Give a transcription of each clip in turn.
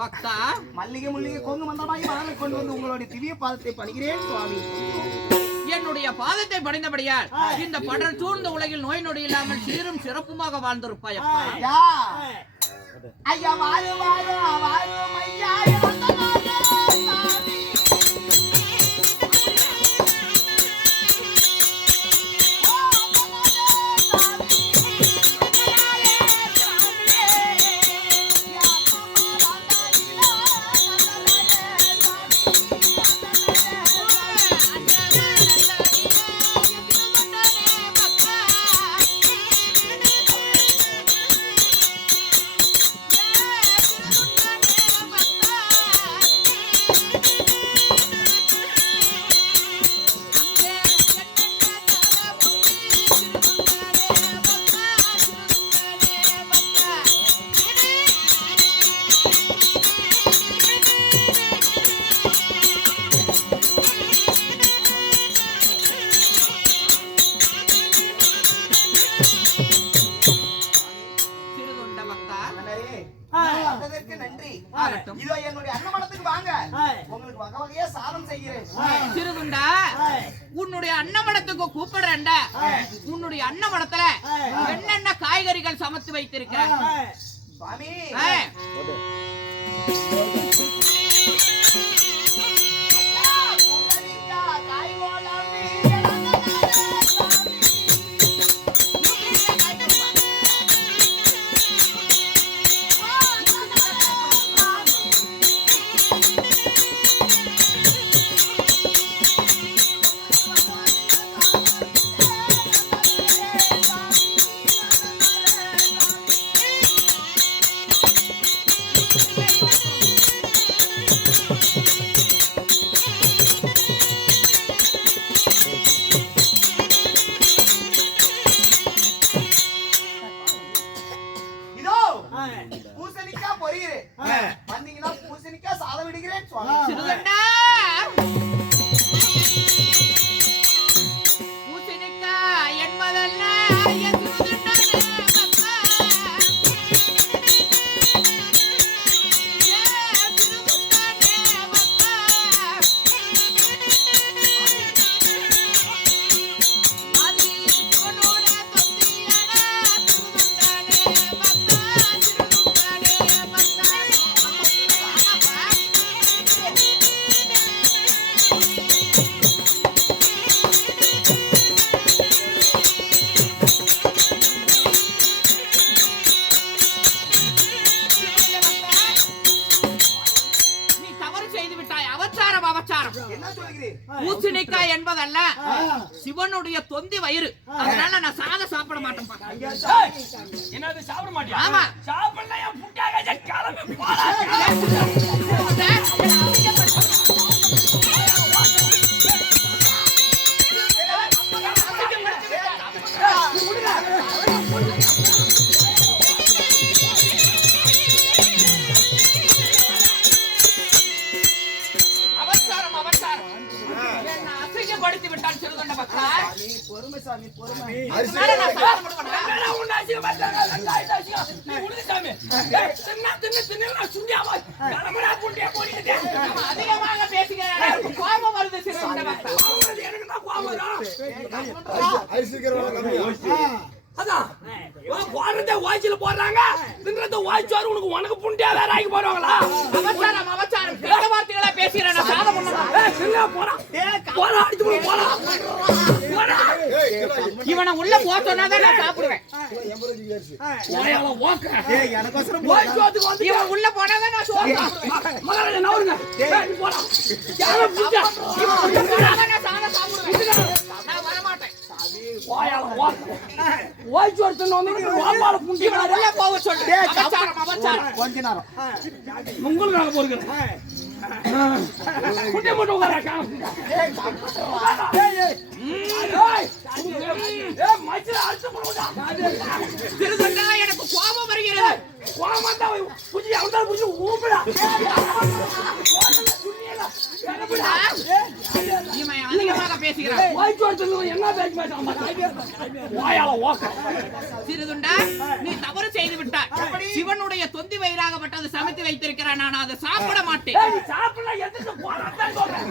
பக்தா, மல்லிகை முல்லிகை கொங்கு மந்தமாகி மலரை கொண்டு வந்து உங்களுடைய திவ்ய பாதத்தை பணிகிறேன் சுவாமி. என்னுடைய பாதத்தை படைந்தபடியால் இந்த படர் சூழ்ந்த உலகில் நோய் நொடி இல்லாமல் சீரும் சிறப்புமாக வாழ்ந்திருப்பாய். ஐயா வாரு வாரு வாரும் ஐயா நன்றி. இதோ என்னுடைய அன்னமடத்துக்கு வாங்க, உங்களுக்கு வகை வகையா சாதம் செய்கிறேன். சிறுகுண்டா, உன்னுடைய அன்னமடத்துக்கு கூப்பிடுறேன்டா. உன்னுடைய அன்னமடத்துல என்னென்ன காய்கறிகள் சமைத்து வைத்திருக்கிற சுவாமி? பூசணிக்காய் பொரிகிறேன், வந்தீங்கன்னா பூசணிக்காய் சாதம் விடுகிறேன் சுவாமி. பூசணிக்காய் என்பதல்ல பூசணிக்காய் என்பதல்ல சிவனுடைய தொந்தி வயிறு, அதனால நான் சாதம் சாப்பிட மாட்டேன். என்னது சாப்பிட மாட்டியா? ஆமா, சாப்பிடல என் புட்டாக கிளம்பி போடா. படுத்தி விட்டான் சிறுகண்ட பக்தா. பொறுமை சாமி, பொறுமை. அதிகமாக பேசுகிறேன், கோபம் வருது சிறுகண்ட பக்தா. அதான் போடுறத வாய்ச்சில போடுறாங்க, தின்றத வாய்ச்சாரு உனக்கு உனக்கு புண்டியா வேற ஆகி போடுவாங்களா? அவசாரம் அவசாரம் கெட்ட வார்த்தைகளா பேசுகிறேன். நான் சாதம் பண்ணலாம். போடா அடிச்சு போடா. இவனை உள்ள போட்டோன்னா தான் நான் சாப்பிடுவேன். இவன் உள்ள போனாதான் நான் சோறு சாப்பிடுவேன். மகாராஜா நவருங்க. போடா. நான் சாதம் சாப்பிடுவேன். நான் வர மாட்டேன். வாய்ச்சு ஒருத்தன் வந்து வாப்பால புண்டி உள்ள போக சொல்றேன். அவசாரம் அவசாரம் கொஞ்ச நேரம் உங்களுக்கு போறேன். புண்டி மட்டும் உட்கார. எனக்கு கோபம் வருகிறது. கோபம் வந்தா புஜி அவன் புஜி ஊம்படா. இவன் அதிகமாக பேசுகிறான். பேசுகிறான். வாய்ச்சோறு தின்னு என்ன பேச்சு பேசுறான்? வாயால ஓக்க. சிறுதுண்டா, நீ தவறு செய்து விட்டாய். சிவனுடைய தொந்தி வயிறாகப்பட்டது சமைத்து வைத்திருக்கிறான். நான் அதை சாப்பிட மாட்டேன். ஏய், சாப்பிடலாம் எதுக்கு போறான்னு சொல்றேன்.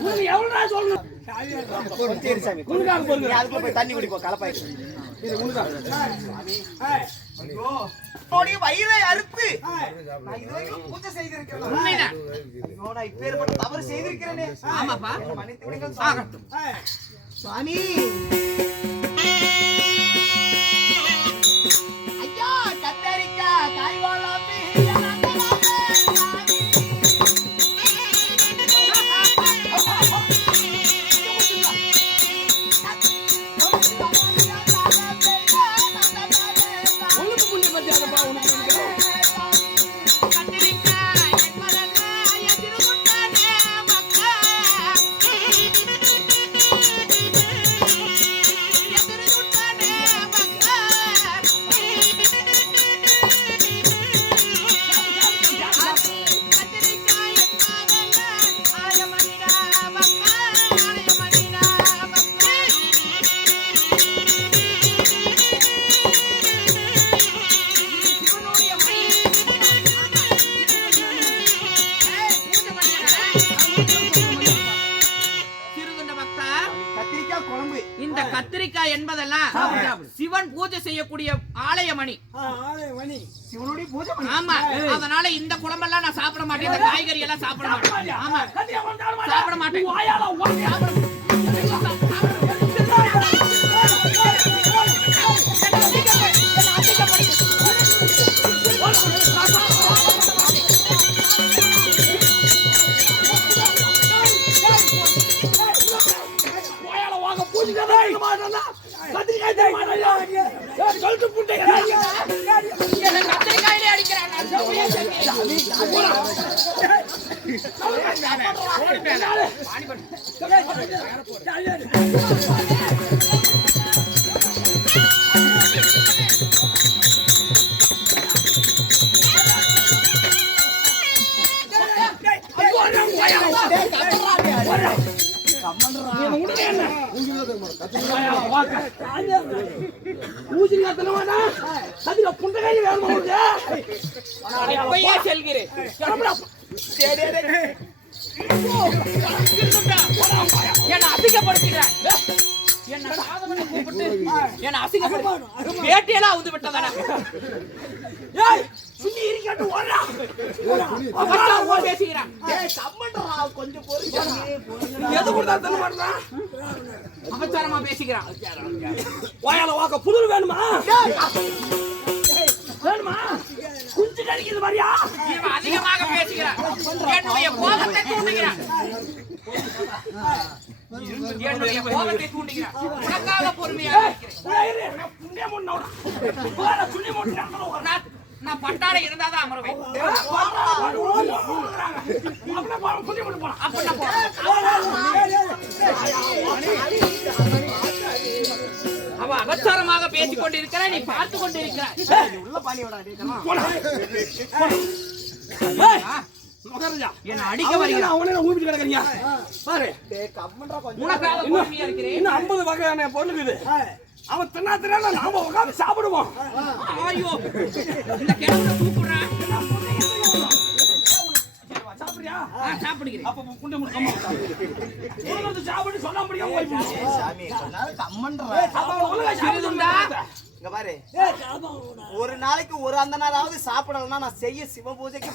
உனக்கு எவ்வளவுடா சொல்லணும்? சரி சாமி, உனக்காக போறீங்க. அதுக்குள்ள போய் தண்ணி குடிப்போம் கலப்பாய். இது உனக்காக. ஐயோ, உன்னுடைய வயிறை அறுத்து நான் இதுவரைக்கும் பூஜை செய்திருக்கிறேன். உண்மைதான். ஐயோ, நான் இப்பேற்பட்ட தவறு செய்திருக்கிறேனே. ஆமாப்பா, மன்னித்து விடுங்கள் சுவாமி. ஆகட்டும். சுவாமி, ஐயா கத்தரிக்காய் காய்வாளாம்பி உனக்கு புண்ணிய பத்தியாதப்பா உனக்கு. இந்த கத்திரிக்காய் என்பதெல்லாம் சிவன் பூஜை செய்யக்கூடிய ஆலயமணி. சிவனுடைய பூஜை பண்ணி. ஆமா, அதனால இந்த குழம்பெல்லாம் நான் சாப்பிட மாட்டேன். இந்த காய்கறி எல்லாம் சாப்பிட மாட்டேன். ஆமா, சாப்பிட மாட்டேன். வாயால ஓக்க. கத்திரிக்காயிலே அடிக்கிறான். இப்பயே செல்கிறேன். என்ன அசிங்கப்படுத்துகிறாய்? என்ன சாதகனை கூப்பிட்டு என்ன அசிங்கப்படுத்து பேட்டியெல்லாம் அவுந்து விட்டதான? ஏய், சுண்ணி இருக்கட்டு ஓடுறா. அவன் பேசுகிறான். கொஞ்சம் பொறுங்க. எது கொடுத்தாலும் தர மாட்டான். அபச்சாரமா பேசுகிறான். வாயால ஓக்க. புதுல் வேணுமா? வேணுமா? குஞ்சு கடிக்கிறது மாதிரியா? இவன் அதிகமாக பேசுகிறான். என்னுடைய கோபத்தை தூண்டுகிறான். என்னுடைய கோபத்தை தூண்டுகிறான். உனக்காக பொறுமையாக இருக்கிறேன். நான் பட்டாட இருந்தாதான் அமருவேன். அவ அபச்சாரமாக பேசிக் கொண்டிருக்கிறாய். நீ பார்த்து கொண்டிருக்கிறாய். உள்ள பாணியோட என்ன அடிக்க வருகிறான். அவனே ஊப்பிட்டு கிடக்குறீங்க பாரு. உனக்காக பொறுமையா இருக்கிறேன். இன்னும் 50 வகையான பொருள் இருக்குது. அவன் தின்னா நாம உட்காந்து சாப்பிடுவோம். ஐயோ, இந்த கிழவனை கூப்பிடுறான். சாப்பிடுறியா? சாப்பிடுகிறேன். அப்ப குண்டை முடுக்கமா சாப்பிட்டு சொல்ல முடியாம சாமி கம்மன்ற சிறுதுண்டா, இங்க பாரு, ஒரு நாளைக்கு ஒரு அந்த நாளாவது சாப்பிடலன்னா நான் செய்ய சிவ பூஜைக்கு